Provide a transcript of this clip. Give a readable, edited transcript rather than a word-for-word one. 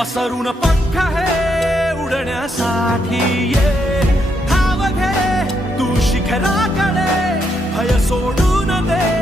पसरून पंख हे उडण्यासाठी ये धाव घे तू शिखराकडे भय सोडून दे